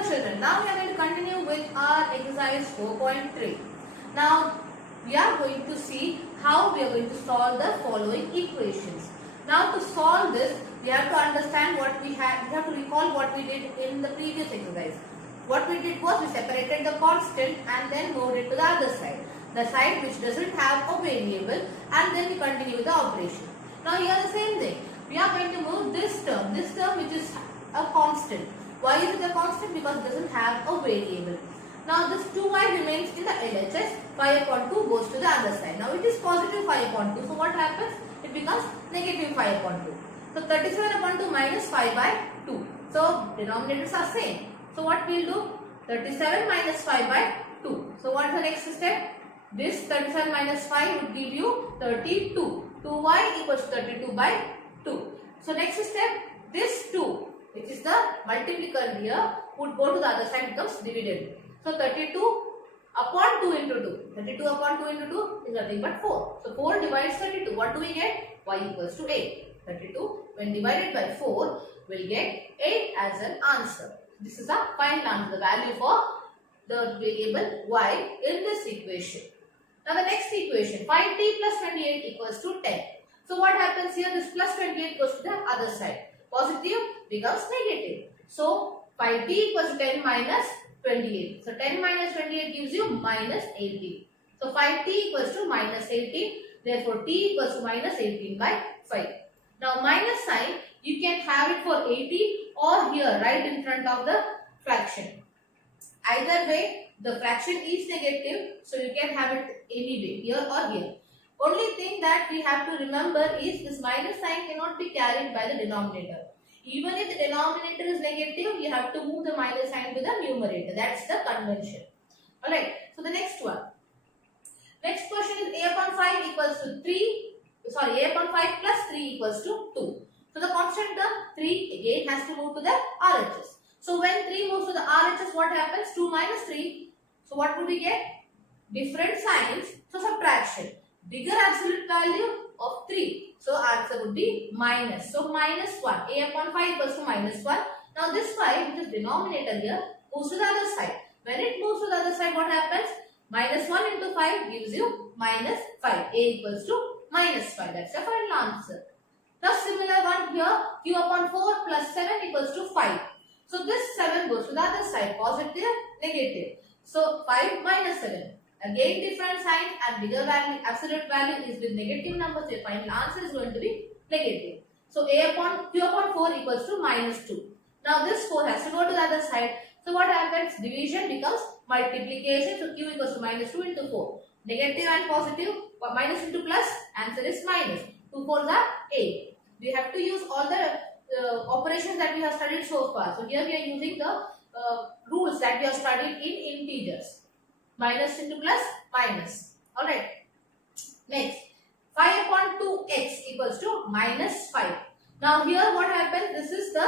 Well children, now we are going to continue with our exercise 4.3. Now we are going to see how we are going to solve the following equations. Now to solve this, we have to understand what we have to recall what we did in the previous exercise. What we did was we separated the constant and then moved it to the other side. The side which doesn't have a variable, and then we continue with the operation. Now here the same thing. We are going to move this term which is a constant. Why is it a constant? Because it doesn't have a variable. Now this 2y remains in the LHS, 5 upon 2 goes to the other side. Now it is positive 5 upon 2. So what happens? It becomes negative 5 upon 2. So 37 upon 2 minus 5 by 2. So denominators are same. So what we will do? 37 minus 5 by 2. So what is the next step? This 37 minus 5 would give you 32. 2y equals 32 by 2. So next step, this 2, which is the multiplier here, would go to the other side, becomes dividend. So 32 upon 2 into 2. 32 upon 2 into 2 is nothing but 4. So 4 divides 32. What do we get? Y equals to 8. 32 when divided by 4 will get 8 as an answer. This is our final answer, the value for the variable y in this equation. Now the next equation, 5t plus 28 equals to 10. So what happens here? This plus 28 goes to the other side. Positive becomes negative. So 5t equals to 10 minus 28. So 10 minus 28 gives you minus 18. So 5t equals to minus 18. Therefore t equals to minus 18 by 5. Now minus sign, you can have it for 80 or here right in front of the fraction. Either way, the fraction is negative, so you can have it anyway, here or here. Only thing that we have to remember is this minus sign cannot be carried by the denominator. Even if the denominator is negative, you have to move the minus sign to the numerator. That's the convention. Alright, so the next one. Next question is a upon 5 equals to 3. Sorry, a upon 5 plus 3 equals to 2. So the constant term 3 again has to move to the RHS. So when 3 moves to the RHS, what happens? 2 minus 3. So what would we get? Different signs. So subtraction. Bigger absolute value of 3. So answer would be minus. So minus 1. A upon 5 equals to minus 1. Now this 5, which is denominator here, moves to the other side. When it moves to the other side, what happens? Minus 1 into 5 gives you minus 5. A equals to minus 5. That's the final answer. Now similar one here, q upon 4 plus 7 equals to 5. So this 7 goes to the other side, positive, negative. So 5 minus 7. Again different sign and bigger value, absolute value is with negative number. So your final answer is going to be negative. So q upon 4 equals to minus 2. Now this 4 has to go to the other side. So what happens? Division becomes multiplication. So q equals to minus 2 into 4. Negative and positive, minus into plus, answer is minus. 2 4s are 8. We have to use all the operations that we have studied so far. So here we are using the rules that we have studied in integers. Minus into plus, minus. Alright. Next, 5 upon 2x equals to minus 5. Now here what happens? This is the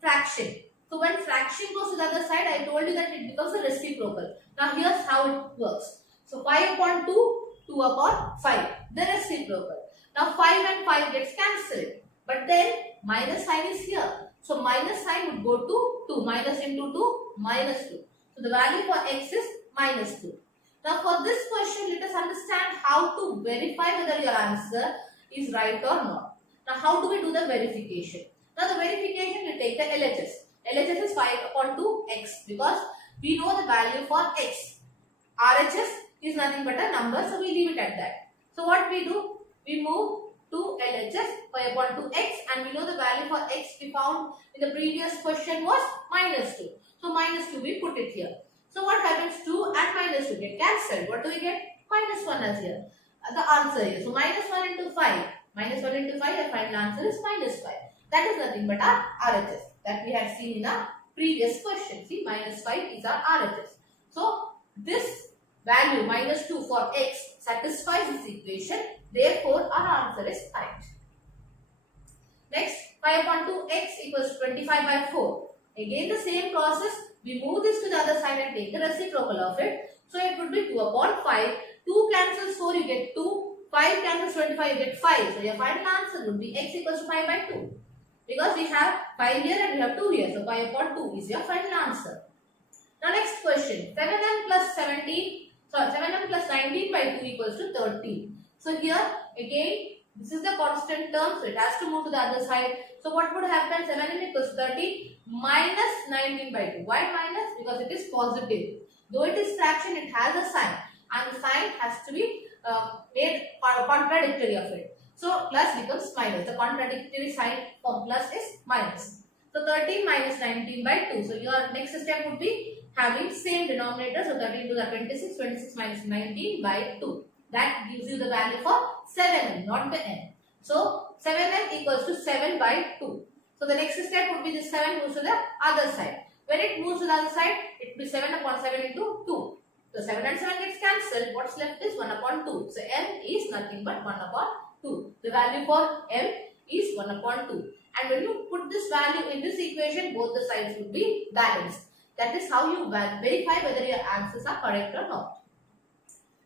fraction. So when fraction goes to the other side, I told you that it becomes a reciprocal. Now here's how it works. So 5 upon 2, 2 upon 5. The reciprocal. Now 5 and 5 gets cancelled. But then minus sign is here. So minus sign would go to 2. Minus into 2, minus 2. So the value for x is minus 2. Now for this question, let us understand how to verify whether your answer is right or not. Now how do we do the verification? Now the verification, we take the LHS. LHS is 5 upon 2x because we know the value for x. RHS is nothing but a number, so we leave it at that. So what we do? We move to LHS 5 upon 2x and we know the value for x we found in the previous question was minus 2. So minus 2 we put it here. So what happens? 2 and minus 2 get cancelled. What do we get? Minus 1 as here. The answer is. So minus 1 into 5. Minus 1 into 5, our final answer is minus 5. That is nothing but our RHS that we had seen in our previous question. See, minus 5 is our RHS. So this value minus 2 for x satisfies this equation. Therefore, our answer is correct. Next, 5 upon 2x equals 25 by 4. Again the same process. We move this to the other side and take the reciprocal of it. So it would be 2 upon 5. 2 cancels 4, you get 2. 5 cancels 25, you get 5. So your final answer would be x equals to 5 by 2. because we have 5 here and we have 2 here. So 5 upon 2 is your final answer. Now next question, 7m plus 7m plus 19 by 2 equals to 30. So here again, this is the constant term, so it has to move to the other side. So what would happen? 7m equals 30 minus 19 by 2. Why minus? Because it is positive. Though it is fraction, it has a sign, and the sign has to be made contradictory of it. So plus becomes minus. The contradictory sign for plus is minus. So 30 minus 19 by 2. So your next step would be having same denominator. So 30 into the 26. 26 minus 19 by 2. That gives you the value for 7m, not the n. So 7m equals to 7 by 2. So the next step would be this 7 moves to the other side. When it moves to the other side, it will be 7 upon 7 into 2. So 7 and 7 gets cancelled. What's left is 1 upon 2. So m is nothing but 1 upon 2. The value for m is 1 upon 2. And when you put this value in this equation, both the sides will be balanced. That is how you verify whether your answers are correct or not.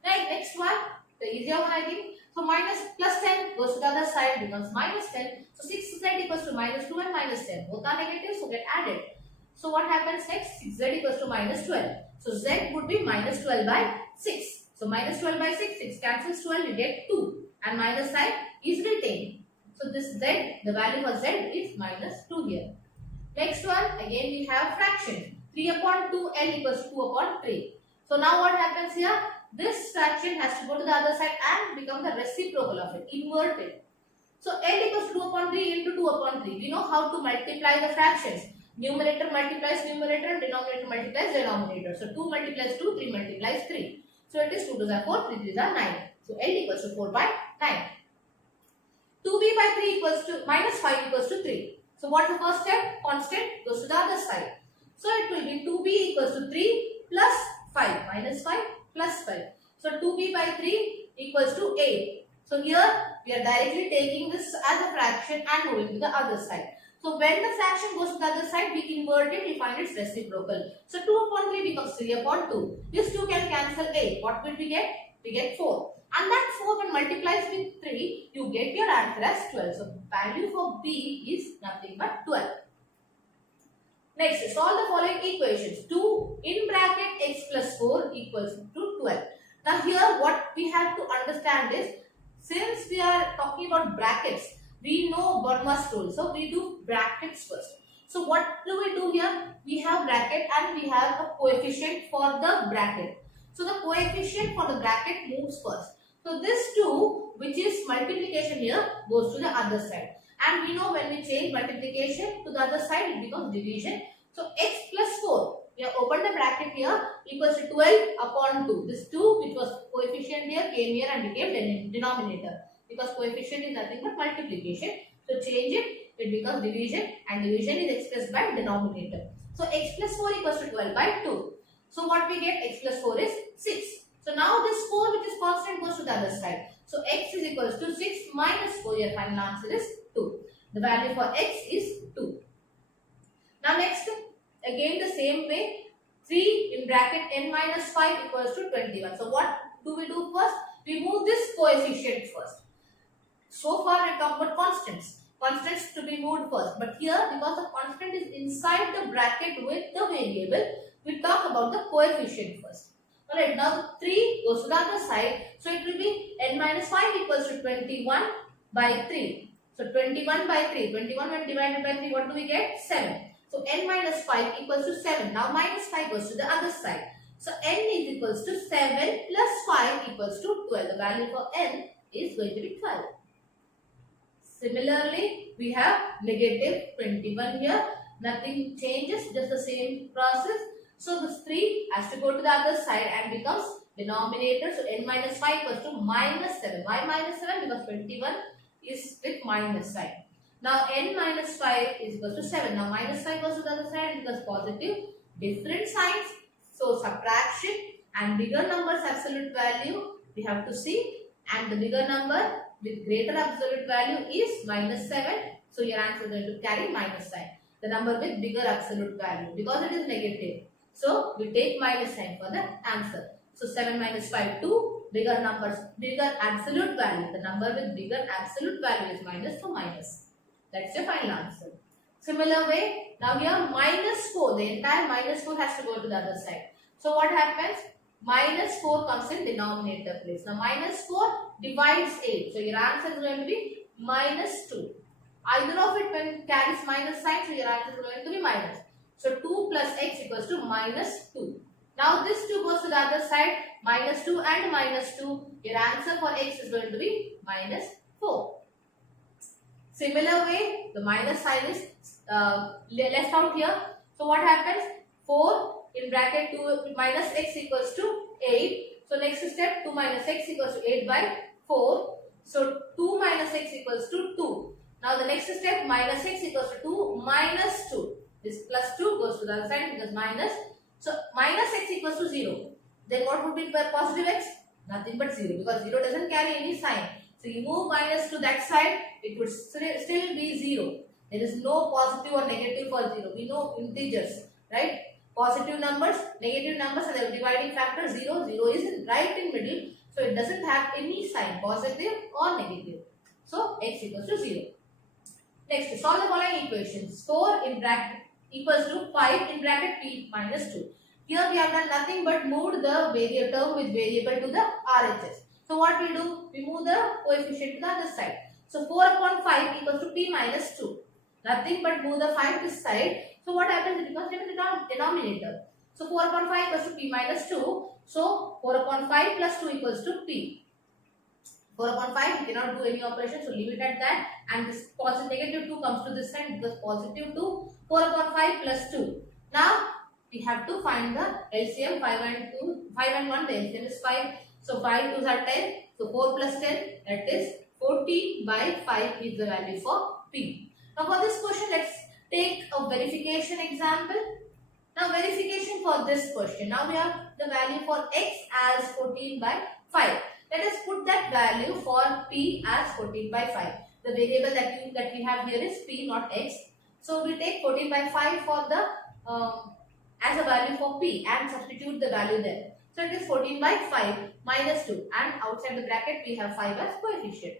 Right, next one, the easier one I think. So minus plus 10 goes to the other side, becomes minus 10. So 6z equals to minus 2 and minus 10. Both are negative, so get added. So what happens next? 6z equals to minus 12. So z would be minus 12 by 6. So minus 12 by 6, 6 cancels 12, you get 2. And minus sign is retained. So this z, the value for z is minus 2 here. Next one, again we have fraction. 3 upon 2l equals 2 upon 3. So now what happens here? This fraction has to go to the other side and become the reciprocal of it, inverted. So l equals 2 upon 3 into 2 upon 3. We know how to multiply the fractions. Numerator multiplies numerator, denominator multiplies denominator. So 2 multiplies 2, 3 multiplies 3. So it is 2 to the 4, 3 to the 9. So l equals to 4 by 9. 2b by 3 equals to minus 5 equals to 3. So what's the first step? Constant goes to the other side. So it will be 2b equals to 3 plus 5 minus 5 plus 5. So 2b by 3 equals to 8. So here we are directly taking this as a fraction and moving to the other side. So when the fraction goes to the other side, we invert it, we find its reciprocal. So 2 upon 3 becomes 3 upon 2. This 2 can cancel 8. What will we get? We get 4. And that 4 when multiplies with 3, you get your answer as 12. So value for B is nothing but 12. Next, solve the following equations. 2 in bracket x plus 4 equals to 12. Now here what we have to understand is, since we are talking about brackets, we know Bernoulli's rule. So we do brackets first. So what do we do here? We have bracket and we have a coefficient for the bracket. So the coefficient for the bracket moves first. So this 2, which is multiplication here, goes to the other side. And we know when we change multiplication to the other side, it becomes division. So x plus 4, we have opened the bracket here, equals to 12 upon 2. This 2, which was coefficient here, came here and became denominator. Because coefficient is nothing but multiplication. So change it, it becomes division, and division is expressed by denominator. So x plus 4 equals to 12 by 2. So what we get? X plus 4 is 6. So now this 4, which is constant, goes to the other side. So x is equals to 6 minus 4. Your final answer is 2. The value for x is 2. Now next, again the same way, 3 in bracket n minus 5 equals to 21. So what do we do first? We move this coefficient first. So far we talked about constants. Constants to be moved first. But here, because the constant is inside the bracket with the variable, we talk about the coefficient first. Alright, now 3 goes to the other side. So it will be n minus 5 equals to 21 by 3. So 21 by 3. 21 when divided by 3, what do we get? 7. So n minus 5 equals to 7. Now minus 5 goes to the other side. So n is equals to 7 plus 5 equals to 12. The value for n is going to be 12. Similarly, we have negative 21 here. Nothing changes, just the same process. So this 3 has to go to the other side and becomes denominator. So n minus 5 equals to minus 7. Why minus 7? Because 21 is with minus sign. Now n minus 5 is equal to 7. Now minus 5 goes to the other side and becomes positive. Different signs. So subtraction and bigger numbers absolute value we have to see. And the bigger number with greater absolute value is minus 7. So your answer is going to carry minus sign. The number with bigger absolute value, because it is negative. So we take minus sign for the answer. So 7 minus 5, 2. Bigger numbers, bigger absolute value. The number with bigger absolute value is minus, so minus. That's your final answer. Similar way, now here minus 4, the entire minus 4 has to go to the other side. So what happens? Minus 4 comes in denominator place. Now minus 4 divides 8. So your answer is going to be minus 2. Either of it when carries minus sign, so your answer is going to be minus. So 2 plus x equals to minus 2. Now this 2 goes to the other side, minus 2 and minus 2. Your answer for x is going to be minus 4. Similar way, the minus sign is left out here. So what happens? 4 in bracket 2 minus x equals to 8. So next step, 2 minus x equals to 8 by 4. So 2 minus x equals to 2. Now the next step, minus x equals to 2 minus 2. This plus 2 goes to the other side because minus. So minus x equals to 0. Then what would be positive x? Nothing but 0 because 0 doesn't carry any sign. So you move minus to that side, it would still be 0. There is no positive or negative for 0. We know integers, right? Positive numbers, negative numbers are the dividing factor 0. 0 is right in middle. So it doesn't have any sign, positive or negative. So x equals to 0. Next, solve the following equations. 4 in bracket equals to 5 in bracket p minus 2. Here we have done nothing but moved the term with variable to the RHS. So what we do? We move the coefficient to the other side. So 4 upon 5 equals to p minus 2. Nothing but move the 5 this side. So what happens? It becomes in the denominator. So 4 upon 5 equals to p minus 2. So 4 upon 5 plus 2 equals to p. 4 upon 5, we cannot do any operation, so leave it at that. And this positive negative 2 comes to this side because positive 2, 4 upon 5 plus 2. Now, we have to find the LCM 5 and 1, the LCM is 5. So 5 2s are 10, so 4 plus 10, that is 40 by 5 is the value for P. Now for this question, let's take a verification example. Now verification for this question. Now we have the value for x as 14 by 5. Let us put that value for p as 14 by 5. The variable that we have here is p, not x. So we take 14 by 5 for the as a value for p and substitute the value there. So it is 14 by 5 minus 2, and outside the bracket we have 5 as coefficient.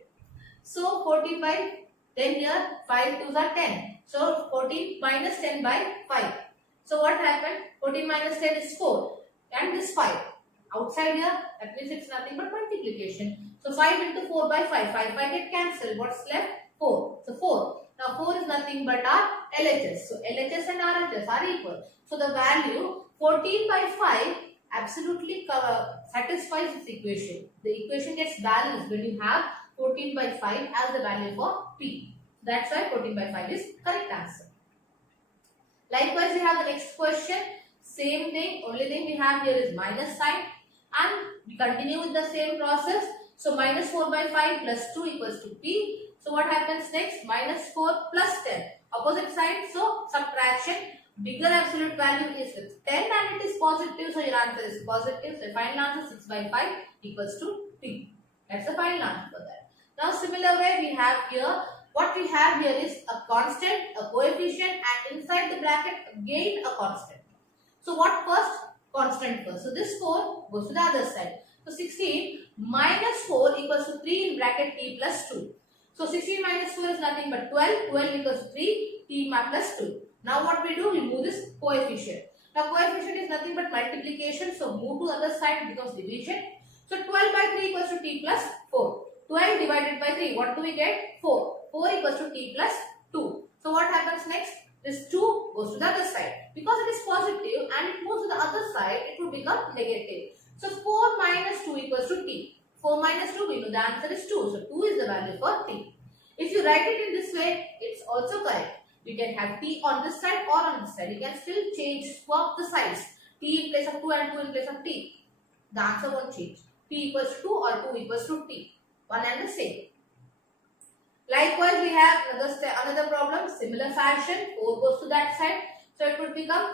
So 14 by 10 here, 5 2s are 10. So 14 minus 10 by 5. So what happened? 14 minus 10 is 4 and this 5. Outside here, that means it's nothing but multiplication. So 5 into 4 by 5. 5 get cancelled. What's left? 4. So 4. Now 4 is nothing but our LHS. So LHS and RHS are equal. So the value 14 by 5 absolutely satisfies this equation. The equation gets balanced when you have 14 by 5 as the value for P. That's why 14 by 5 is correct answer. Likewise, we have the next question. Same thing. Only thing we have here is minus sign. And we continue with the same process. So minus 4 by 5 plus 2 equals to P. So what happens next? Minus 4 plus 10. Opposite side. So subtraction. Bigger absolute value is with 10 and it is positive. So your answer is positive. So final answer 6 by 5 equals to P. That's the final answer for that. Now similar way we have here. What we have here is a constant, a coefficient, and inside the bracket again a constant. So what first? Constant first. So this 4 goes to the other side. So 16 minus 4 equals to 3 in bracket t plus 2. So 16 minus 4 is nothing but 12. 12 equals to 3 t plus 2. Now what we do? We move this coefficient. Now coefficient is nothing but multiplication. So move to the other side because division. So 12 by 3 equals to t plus 4. 12 divided by 3. What do we get? 4. 4 equals to t plus 2. So what happens next? This 2 goes to the other side. Because it is positive and it moves to the other side, it will become negative. So 4 minus 2 equals to t. 4 minus 2, we know the answer is 2. So 2 is the value for t. If you write it in this way, it's also correct. You can have t on this side or on this side. You can still swap the sides. T in place of 2 and 2 in place of t. The answer won't change. T equals to 2 or 2 equals to t. One and the same. Likewise, we have another problem, similar fashion. 4 goes to that side. So it would become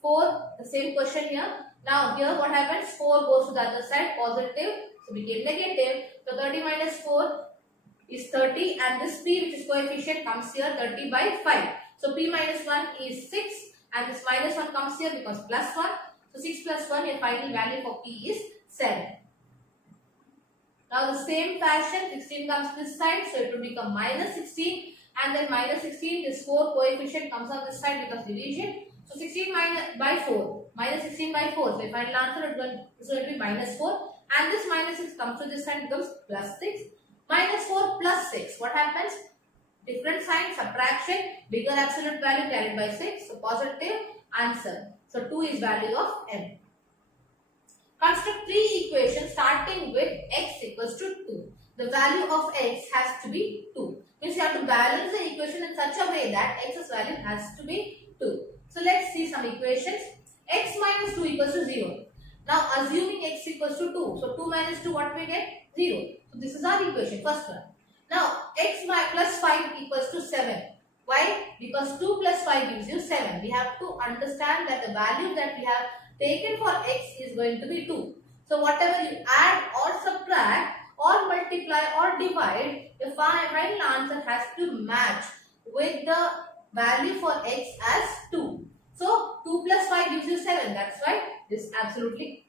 4, the same question here. Now here what happens? 4 goes to the other side, positive. So became negative. So 30 minus 4 is 30 and this p which is coefficient comes here 30 by 5. So p minus 1 is 6 and this minus 1 comes here because plus 1. So 6 plus 1, your final value for p is 7. Now the same fashion, 16 comes this side, so it will become minus 16 and then minus 16, this 4 coefficient comes on this side because division. So 16 minus by 4, minus 16 by 4. So final answer is going to be minus 4, and this minus 6 comes to this side, becomes plus 6. Minus 4 plus 6. What happens? Different sign, subtraction, bigger absolute value carried by 6. So positive answer. So 2 is value of m. Construct 3 equations starting with x equals to 2. The value of x has to be 2. Means you have to balance the equation in such a way that x's value has to be 2. So let's see some equations. X minus 2 equals to 0. Now assuming x equals to 2. So 2 minus 2, what we get? 0. So this is our equation, first one. Now x plus 5 equals to 7. Why? Because 2 plus 5 gives you 7. We have to understand that the value that we have taken for x is going to be 2. So whatever you add or subtract or multiply or divide, the final answer has to match with the value for x as 2. So 2 plus 5 gives you 7. That's why this is absolutely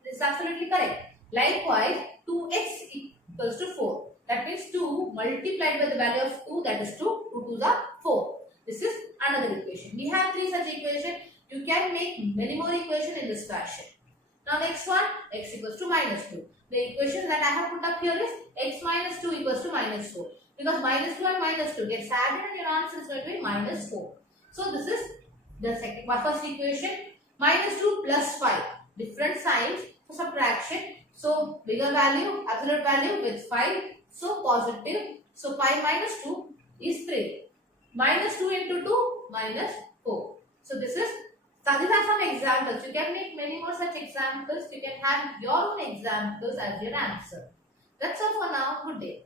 correct. Likewise, 2x equals to 4. That means 2 multiplied by the value of 2, that is 2. 2 2s are 4. This is another equation. We have 3 such equations. You can make many more equations in this fashion. Now next one, x equals to minus 2. The equation that I have put up here is x minus 2 equals to minus 4. Because minus 2 and minus 2 gets added and your answer is going to be minus 4. So this is the first equation. Minus 2 plus 5. Different signs for subtraction. So bigger value, absolute value with 5. So positive. So 5 minus 2 is 3. Minus 2 into 2 minus 4. So these are some examples. You can make many more such examples. You can have your own examples as your answer. That's all for now. Good day.